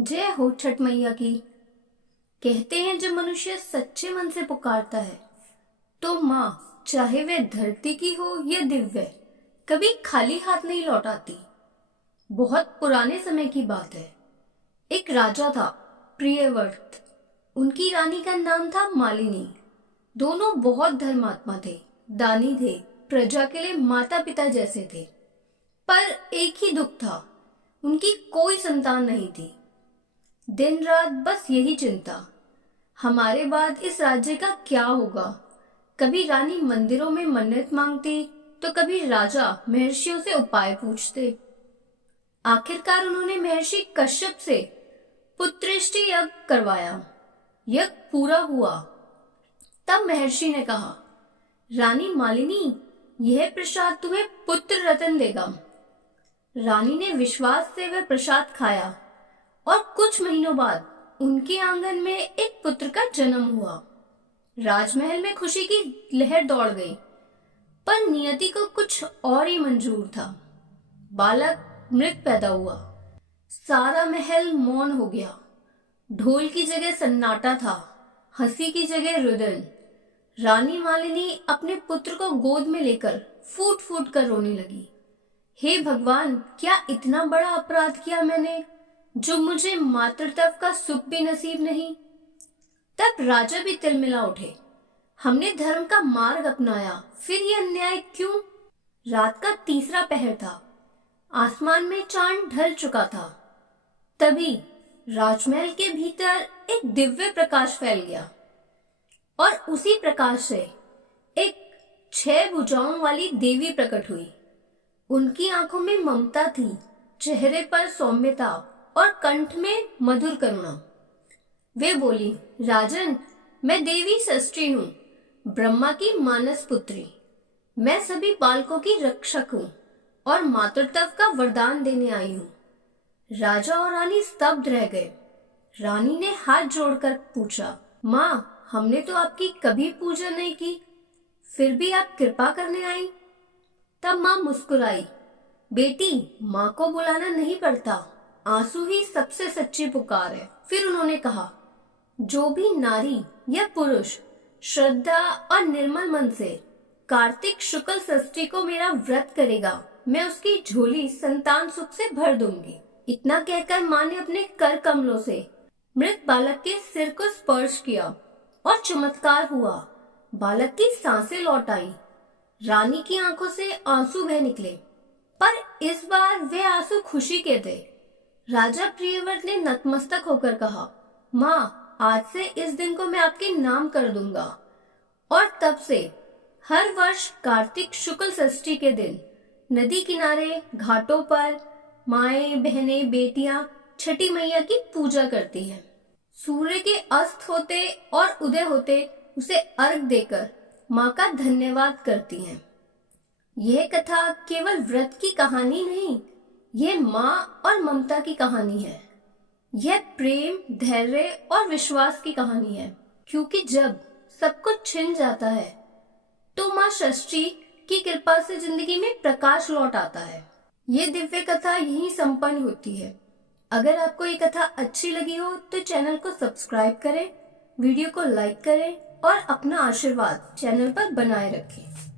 जय हो छठ मैया की। कहते हैं जब मनुष्य सच्चे मन से पुकारता है तो माँ, चाहे वे धरती की हो या दिव्य, कभी खाली हाथ नहीं लौटाती। बहुत पुराने समय की बात है। एक राजा था, प्रियव्रत। उनकी रानी का नाम था मालिनी। दोनों बहुत धर्मात्मा थे, दानी थे, प्रजा के लिए माता पिता जैसे थे। पर एक ही दुख था, उनकी कोई संतान नहीं थी। दिन रात बस यही चिंता, हमारे बाद इस राज्य का क्या होगा। कभी रानी मंदिरों में मन्नत मांगती तो कभी राजा महर्षियों से उपाय पूछते। आखिरकार उन्होंने महर्षि कश्यप से पुत्रेष्टि यज्ञ करवाया। यज्ञ पूरा हुआ तब महर्षि ने कहा, रानी मालिनी, यह प्रसाद तुम्हें पुत्र रतन देगा। रानी ने विश्वास से वह प्रसाद खाया और कुछ महीनों बाद उनके आंगन में एक पुत्र का जन्म हुआ। राजमहल में खुशी की लहर दौड़ गई, पर नियति को कुछ और ही मंजूर था। बालक मृत पैदा हुआ। सारा महल मौन हो गया। ढोल की जगह सन्नाटा था, हंसी की जगह रुदन। रानी मालिनी अपने पुत्र को गोद में लेकर फूट फूट कर रोने लगी। हे भगवान, क्या इतना बड़ा अपराध किया मैंने, जो मुझे मातृत्व का सुख भी नसीब नहीं। तब राजा भी तिलमिला उठे। हमने धर्म का मार्ग अपनाया, फिर ये अन्याय क्यों। रात का तीसरा पहर था। आसमान में चांद ढल चुका था। तभी राजमहल के भीतर एक दिव्य प्रकाश फैल गया और उसी प्रकाश से एक 6 भुजाओं वाली देवी प्रकट हुई। उनकी आंखों में ममता थी, चेहरे पर सौम्यता और कंठ में मधुर करुणा। वे बोली, राजन, मैं देवी षष्ठी हूँ, ब्रह्मा की मानस पुत्री। मैं सभी बालकों की रक्षक हूँ और मातृत्व का वरदान देने आई हूँ। राजा और रानी स्तब्ध रह गए। रानी ने हाथ जोड़कर पूछा, माँ, हमने तो आपकी कभी पूजा नहीं की, फिर भी आप कृपा करने आई। तब माँ मुस्कुराई, बेटी, माँ को बुलाना नहीं पड़ता, आंसू ही सबसे सच्ची पुकार है। फिर उन्होंने कहा, जो भी नारी या पुरुष श्रद्धा और निर्मल मन से कार्तिक शुक्ल षष्ठी को मेरा व्रत करेगा, मैं उसकी झोली संतान सुख से भर दूंगी। इतना कहकर माँ ने अपने कर कमलों से मृत बालक के सिर को स्पर्श किया और चमत्कार हुआ। बालक की सांसें लौट आई। रानी की आंखों से आंसू बह निकले, पर इस बार वे आंसू खुशी के थे। राजा प्रियव्रत ने नतमस्तक होकर कहा, माँ, आज से इस दिन को मैं आपके नाम कर दूंगा। और तब से हर वर्ष कार्तिक शुक्ल षष्ठी के दिन नदी किनारे, घाटों पर माएं, बहनें, बेटियां छठी मैया की पूजा करती हैं। सूर्य के अस्त होते और उदय होते उसे अर्घ देकर माँ का धन्यवाद करती हैं। यह कथा केवल व्रत की कहानी नहीं, यह माँ और ममता की कहानी है। यह प्रेम, धैर्य और विश्वास की कहानी है, क्योंकि जब सब कुछ छिन जाता है तो माँ षष्ठी की कृपा से जिंदगी में प्रकाश लौट आता है। ये दिव्य कथा यहीं संपन्न होती है। अगर आपको ये कथा अच्छी लगी हो तो चैनल को सब्सक्राइब करें, वीडियो को लाइक करें और अपना आशीर्वाद चैनल पर बनाए रखें।